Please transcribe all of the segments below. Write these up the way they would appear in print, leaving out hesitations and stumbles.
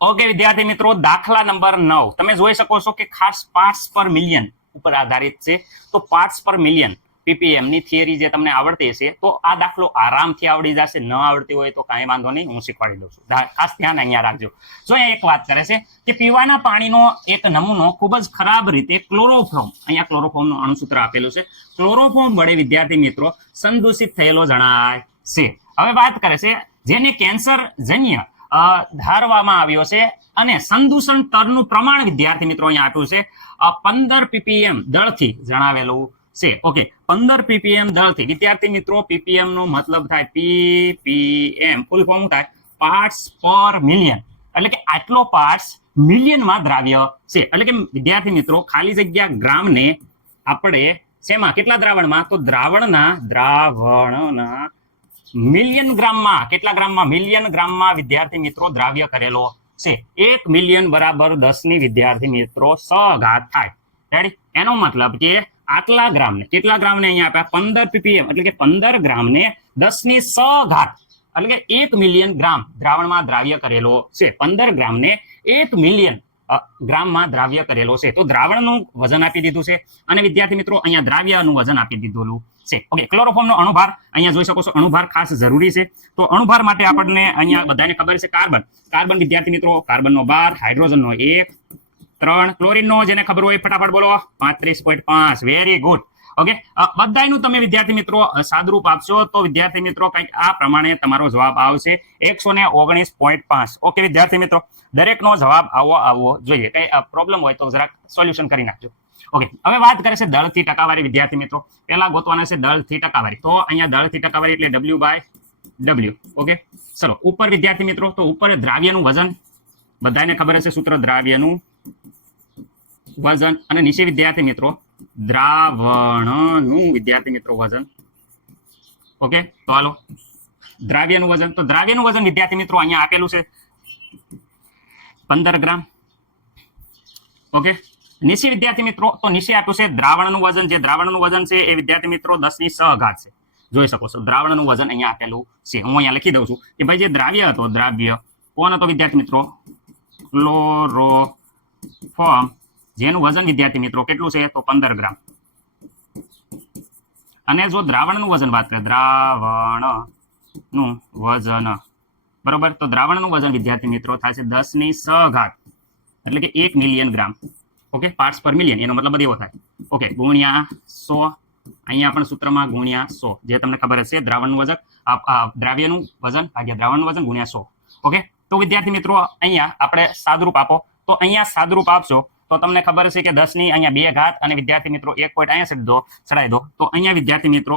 Okay વિદ્યાર્થી મિત્રો, દાખલા નંબર 9 તમે જોઈ શકો છો કે ખાસ પાર્ટ્સ પર મિલિયન ઉપર આધારિત છે. તો પાર્ટ્સ પર મિલિયન પીપીએમ ની થિયરી જે તમને આવડતી હશે તો આ દાખલો આરામથી આવડી જશે. ન આવડતી હોય તો કાંઈ વાંધો નહીં, હું શીખવાડી દઉં છું. ખાસ ધ્યાન અહીંયા રાખજો. જો અહીંયા એક વાત કરે છે કે પીવાના પાણીનો એક નમૂનો ખૂબ જ ખરાબ રીતે ક્લોરોફોર્મ, અહીંયા ક્લોરોફોર્મનું અણુસૂત્ર આપેલું છે, ક્લોરોફોર્મ વડે વિદ્યાર્થી મિત્રો સંદૂષિત થયેલો જણાય છે. હવે વાત કરે છે જેને કેન્સર જન્ય ધારવામાં આવ્યો છે અને સંદૂષણ સ્તરનું પ્રમાણ વિદ્યાર્થી મિત્રો અહીંયા આપ્યું છે 15 પીપીએમ દળથી જણાવેલું છે. ઓકે, 15 પીપીએમ દળથી વિદ્યાર્થી મિત્રો, પીપીએમ નો મતલબ થાય પીપીએમ ફૂલ ફોર્મ થાય પાર્ટ્સ પર મિલિયન, એટલે કે આટલો પાર્ટ્સ મિલિયનમાં દ્રાવ્ય છે. એટલે કે વિદ્યાર્થી મિત્રો ખાલી જગ્યા ગ્રામને આપણે શેમાં કેટલા દ્રાવણમાં, તો દ્રાવણના મિલિયન ગ્રામમાં, કેટલા ગ્રામમાં, મિલિયન ગ્રામમાં વિદ્યાર્થી મિત્રો દ્રાવ્ય કરેલો છે. 1 મિલિયન બરાબર 10 ની વિદ્યાર્થી મિત્રો સઘાત થાય. રેડી? એનો મતલબ કે આટલા ગ્રામને, કેટલા ગ્રામને અહીંયા આપ્યા 15 પીપીએમ, એટલે કે 15 ગ્રામને 10 ની સઘાત, એટલે કે 1 મિલિયન ગ્રામ દ્રાવણમાં દ્રાવ્ય કરેલો છે. 15 ગ્રામને 1 મિલિયન ગ્રામમાં દ્રાવ્ય કરેલો છે. તો દ્રાવણનું વજન આપી દીધું છે અને વિદ્યાર્થી મિત્રો અહીંયા દ્રાવ્યનું વજન આપી દીધેલું છે. ઓકે, ક્લોરોફોર્મનો અણુભાર અહીંયા જોઈ શકો છો, અણુભાર ખાસ જરૂરી છે. તો અણુભાર માટે આપણને અહીંયા બધાને ખબર છે કાર્બન વિદ્યાર્થી મિત્રો, કાર્બનનો ભાર, હાઇડ્રોજનનો 1, 3, ક્લોરીનનો જેને ખબર હોય ફટાફટ બોલો 35.5. Very good. ઓકે, બધાયનું તમે વિદ્યાર્થી મિત્રો સાદરૂપ આપશો તો વિદ્યાર્થી મિત્રો કંઈક આ પ્રમાણે તમારો જવાબ આવશે 119.5. ઓકે વિદ્યાર્થી મિત્રો, દરેકનો જવાબ આવવો જોઈએ. કઈ પ્રોબ્લેમ હોય તો જરાક સોલ્યુશન કરી નાખજો. ઓકે, હવે વાત કરે છે દળથી ટકાવારી વિદ્યાર્થી મિત્રો. પહેલા ગોતવાના છે દળથી ટકાવારી. તો અહીંયા દળથી ટકાવારી એટલે W/W. ઓકે, ચલો ઉપર વિદ્યાર્થી મિત્રો, તો ઉપર દ્રાવ્યનું વજન બધાને ખબર હશે સૂત્ર, દ્રાવ્યનું વજન, અને નીચે વિદ્યાર્થી મિત્રો દ્રાવણનું વિદ્યાર્થી મિત્રો વજન. ઓકે, તો હાલો દ્રાવ્યનું વજન. તો દ્રાવ્યનું વજન વિદ્યાર્થી મિત્રો અહીંયા આપેલું છે 15 ગ્રામ. ઓકે, નીચે વિદ્યાર્થી મિત્રો, તો નીચે આપ્યું છે દ્રાવણનું વજન. જે દ્રાવણનું વજન છે એ વિદ્યાર્થી મિત્રો 10 ની સઘાત છે. જોઈ શકો છો દ્રાવણનું વજન અહીંયા આપેલું છે. હું અહીંયા લખી દઉં છું કે ભાઈ જે દ્રાવ્ય હતો, દ્રાવ્ય કોણ હતો વિદ્યાર્થી મિત્રો, ક્લોરોફોર્મ, જેનું વજન વિદ્યાર્થી મિત્રો કેટલું છે તો 15 ગ્રામ. અને જો દ્રાવણનું વજન વાત કરીએ, દ્રાવણનું વજન બરોબર, તો દ્રાવણનું વજન વિદ્યાર્થી મિત્રો થાય છે 10 ની સઘાત, એટલે કે 1 મિલિયન ગ્રામ. ઓકે, પાર્ટ્સ પર મિલિયન એનો મતલબ એવો થાય. ઓકે, ગુણ્યા 100, અહીંયા પણ સૂત્રમાં ગુણ્યા 100, જે તમને ખબર હશે દ્રાવણનું વજન, દ્રાવ્યનું વજન ભાગ્યા દ્રાવણનું વજન ગુણ્યા 100. ઓકે, તો વિદ્યાર્થી મિત્રો અહીંયા આપણે સાદરૂપ આપો. તો અહીંયા સાદરૂપ આપશો તો તમને ખબર છે કે 10 ની અહીંયા 2 ઘાત અને વિદ્યાર્થી મિત્રો 1 પોઈન્ટ અહીંયા ચડાવી દો. તો અહીંયા વિદ્યાર્થી મિત્રો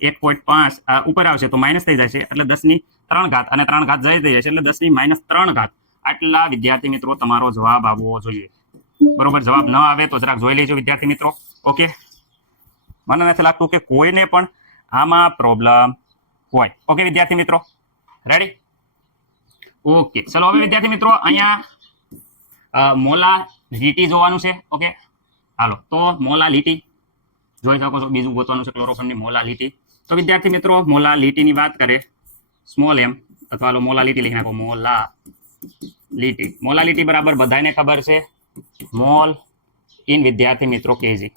1.5 ઉપર આવશે તો માઇનસ થઈ જશે, એટલે 10 ની 3 ઘાત અને 3 ઘાત જઈ જશે, એટલે 10 ની -3 ઘાત. આટલા વિદ્યાર્થી મિત્રો તમારો જવાબ આવવો જોઈએ. બરોબર, જવાબ ન આવે તો જરાક જોઈ લેજો વિદ્યાર્થી મિત્રો. ઓકે, મને નથી લાગતું કે કોઈને પણ આમાં પ્રોબ્લેમ હોય. ઓકે વિદ્યાર્થી મિત્રો, રેડી? ઓકે, ચલો હવે વિદ્યાર્થી મિત્રો અહીંયા મોલાલિટી જોવાનું છે. ઓકે, હાલો, તો મોલાલિટી જોઈ શકો છો. બીજું ગોતવાનું છે ક્લોરોફોર્મની મોલાલિટી. તો વિદ્યાર્થી મિત્રો મોલાલિટીની વાત કરે, સ્મોલ m અથવા મોલાલિટી લખી નાખો, મોલાલિટી. મોલાલિટી બરાબર બધાને ખબર છે મોલ ઇન વિદ્યાર્થી મિત્રો કેજી.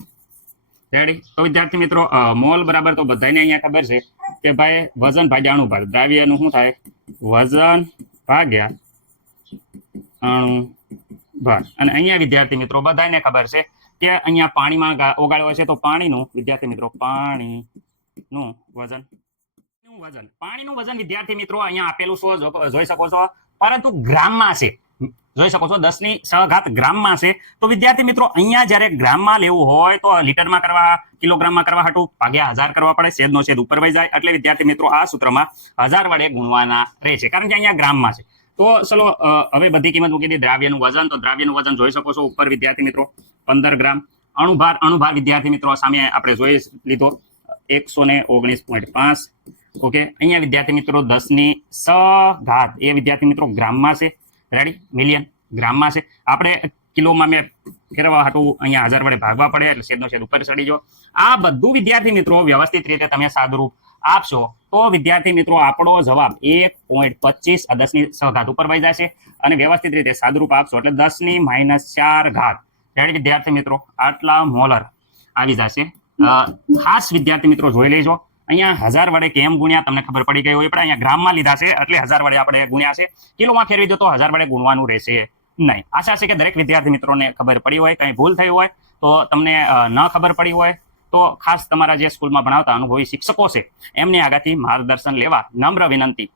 રેડી? તો વિદ્યાર્થી મિત્રો મોલ બરાબર તો બધાને અહીંયા ખબર છે કે ભાઈ વજન ભાગ્યા અણુભાર. દ્રાવ્યનું શું થાય, વજન ભાગ્યા અણુભાર. અને અહીંયા વિદ્યાર્થી મિત્રો બધાને ખબર છે કે અહીંયા પાણીમાં ઓગાળ્યો છે તો પાણીનું વિદ્યાર્થી મિત્રો પાણીનું વજન, પાણીનું વજન વિદ્યાર્થી મિત્રો અહીંયા આપેલું છો જોઈ શકો છો, પરંતુ ગ્રામમાં છે. જોઈ શકો છો 10 ની સઘાત ગ્રામમાં છે. તો વિદ્યાર્થી મિત્રો અહીંયા જ્યારે ગ્રામમાં લેવું હોય તો લીટરમાં કરવા, કિલોગ્રામમાં કરવા હાટું ભાગ્યા 1000 કરવા પડે, છેદનો છેદ ઉપર વહી જાય, એટલે વિદ્યાર્થી મિત્રો આ સૂત્રમાં 1000 વડે ગુણવાના રહે છે, કારણ કે અહીંયા ગ્રામમાં છે. તો ચલો હવે બધી કિંમત મૂકી દી. દ્રાવ્યનું વજન, તો દ્રાવ્યનું વજન જોઈ શકો છો ઉપર વિદ્યાર્થી મિત્રો 15 ગ્રામ. અણુભાર વિદ્યાર્થી મિત્રો સામે આપણે જોઈ લીધો 119.5. ઓકે, અહીંયા વિદ્યાર્થી મિત્રો 10 ની સઘાત એ વિદ્યાર્થી મિત્રો ગ્રામમાં છે. રેડી? મિલિયન ગ્રામમાં છે. આપણે કિલોમાં મેં ફેરવા હાટું અહીંયા 1000 વડે ભાગવા પડે, એટલે છેદનો છેદ ઉપર ચડી ગયો. આ બધું વિદ્યાર્થી મિત્રો વ્યવસ્થિત રીતે તમે સાદરૂપ આપશો તો વિદ્યાર્થી મિત્રો આપણો જવાબ 1.25 આ 10 ની સહઘાત ઉપર વહી જશે અને વ્યવસ્થિત રીતે સાદુરૂપ આપશો એટલે 10 ની -4 ઘાત રેડી વિદ્યાર્થી મિત્રો આટલા મોલર આવી જશે ખાસ વિદ્યાર્થી મિત્રો જોઈ લેજો અહીંયા 1000 વડે કેમ ગુણ્યા તમને ખબર પડી ગઈ હોય પણ અહીંયા ગ્રામમાં લીધા છે એટલે 1000 વડે આપણે ગુણ્યા છે કિલોમાં ફેરવી દો તો 1000 વડે ગુણવાનું રહેશે નહીં આશા છે કે દરેક વિદ્યાર્થી મિત્રોને ખબર પડી હોય કંઈ ભૂલ થઈ હોય તો તમને ન ખબર પડી હોય તો ખાસ તમારા જે સ્કૂલમાં ભણાવતા અનુભવી શિક્ષકો છે એમની આગળથી માર્ગદર્શન લેવા નમ્ર વિનંતી